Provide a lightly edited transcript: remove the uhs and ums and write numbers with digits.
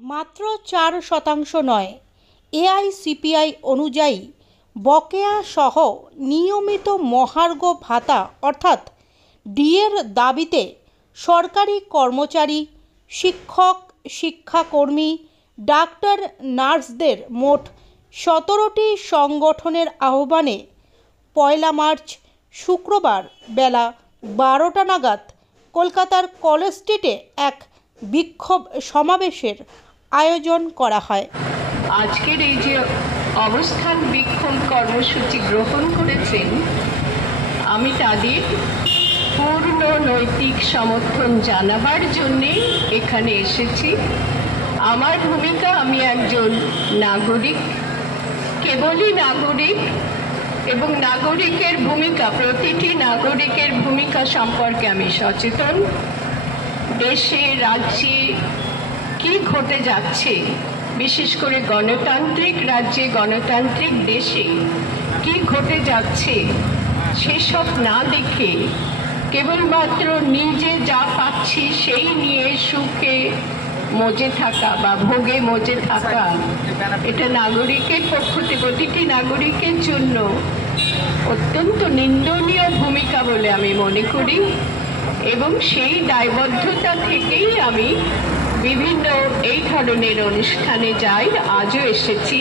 মাত্র 4% নয়, এআইসিপিআই অনুযায়ী বকেয়া সহ নিয়মিত মহার্ঘ ভাতা অর্থাৎ ডিএর দাবিতে সরকারি কর্মচারী, শিক্ষক, শিক্ষাকর্মী, ডাক্তার, নার্সদের মোট 17টি সংগঠনের আহ্বানে 1 মার্চ শুক্রবার বেলা 12টা নাগাদ কলকাতার কলেজ স্ট্রিটে এক বিক্ষোভ সমাবেশের আয়োজন করা হয়। আজকের এই যে অবস্থান বিক্ষোভ কর্মসূচি গ্রহণ করেছেন, আমি তাদের পূর্ণ নৈতিক সমর্থন জানাবার জন্যে এখানে এসেছি। আমার ভূমিকা, আমি একজন নাগরিক, কেবলই নাগরিক, এবং নাগরিকের ভূমিকা, প্রতিটি নাগরিকের ভূমিকা সম্পর্কে আমি সচেতন। দেশে, রাজ্যে কি ঘটে যাচ্ছে, বিশেষ করে গণতান্ত্রিক রাজ্যে, গণতান্ত্রিক দেশে কি ঘটে যাচ্ছে সেসব না দেখে কেবলমাত্র নিজে যা পাচ্ছি সেই নিয়ে সুখে মজে থাকা বা ভোগে মজে থাকা, এটা নাগরিকের পক্ষ থেকে, প্রতিটি নাগরিকের জন্য অত্যন্ত নিন্দনীয় ভূমিকা বলে আমি মনে করি। এবং সেই দায়বদ্ধতা থেকেই আমি বিভিন্ন এই ধরনের অনুষ্ঠানে যাই, আজও এসেছি।